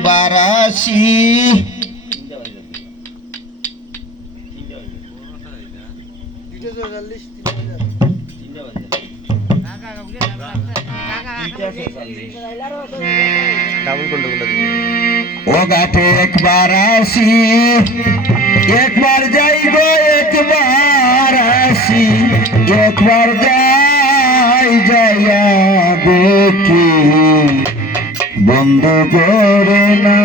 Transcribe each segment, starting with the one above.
Terima kasih. ওগাটে একবার আসি, একবার যাই গো একবার আসি। একবার যাই, যাইয়া দেখি। বন্ধ করে না।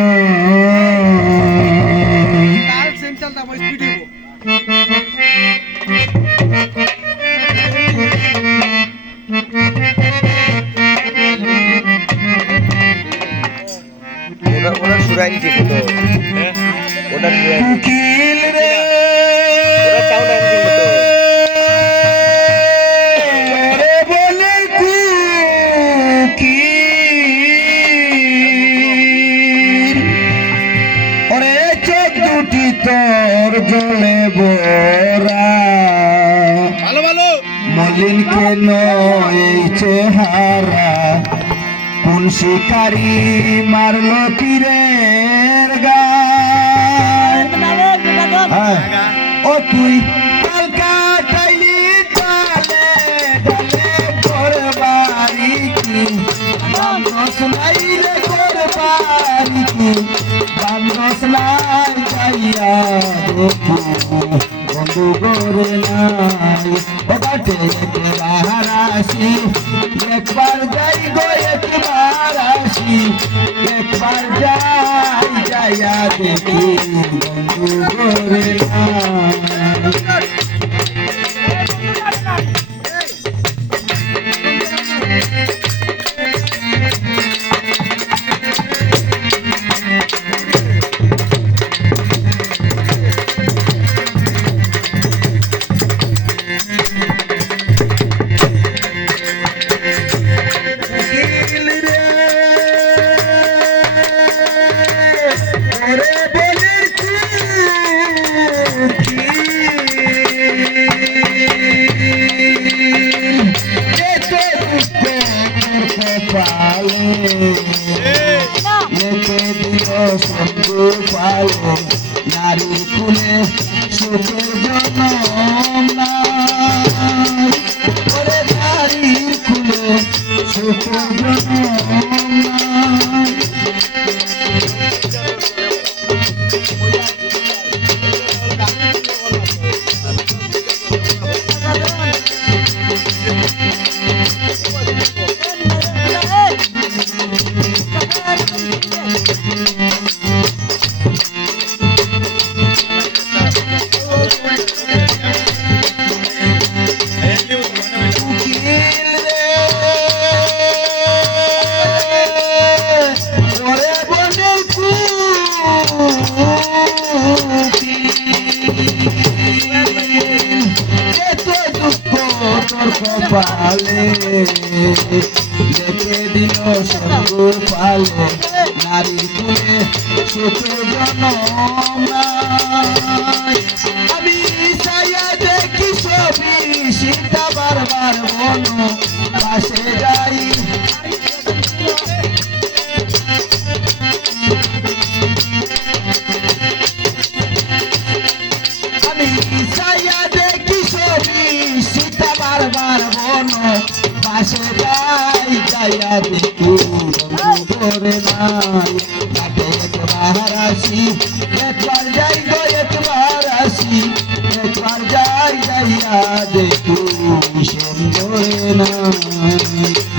মলিন কেন এই চেহারা? কোন শিকারি মারলো তীরের হ্যাঁ। ও তুই কলকাতাইলি ডালে ডালে তোর বাড়ি কি বান্দস নাই রে তোর বাড়ি কি বান্দস নাই যাইয়া দেখি বন্ধু করে নাই ও বাটে একবার আসি একবার যাই গো একবার আসি একবার যাই যাইয়া দেখি বন্ধু করে নারী কুলে সুখের জন্য নারী কুলে সুখের জন্য দেখে দিল সঙ্গুর পালে নারী কুলে সুখে জনম। আমি ছায়া দেখি ছবি সীতা বারবার বন পাশে যাই করে নাই কাটে একবার আসি একবার যাই গো একবার আসি একবার যাই যাইয়া দেখি সুন্দর নাই উকিল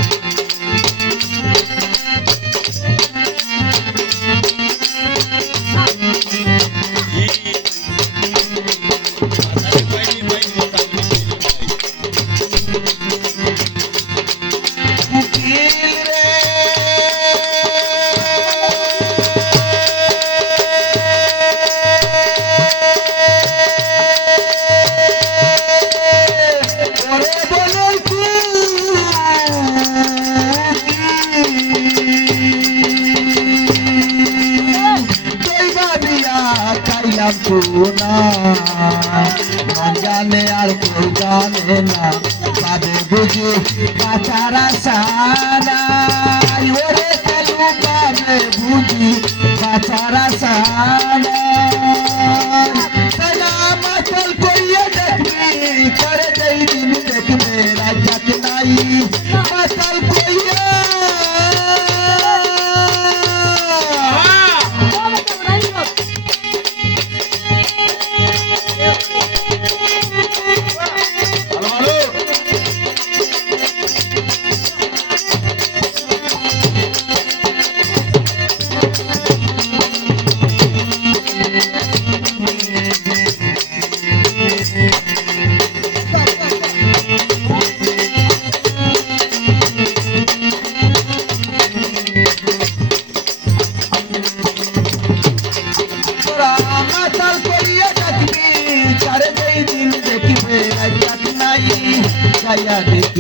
না। বুঝি বাঁচারা সারা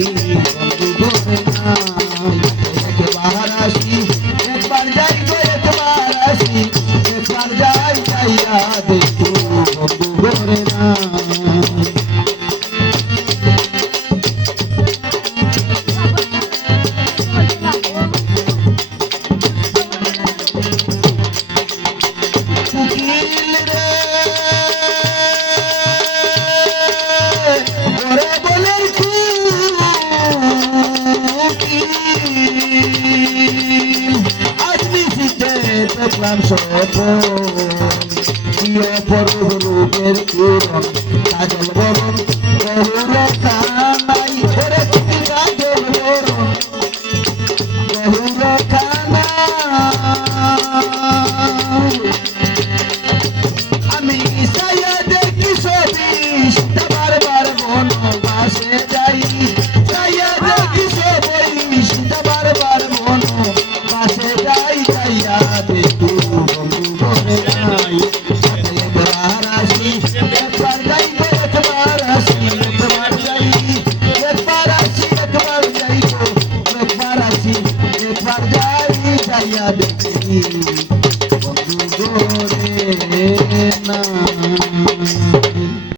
বন্ধু বলে না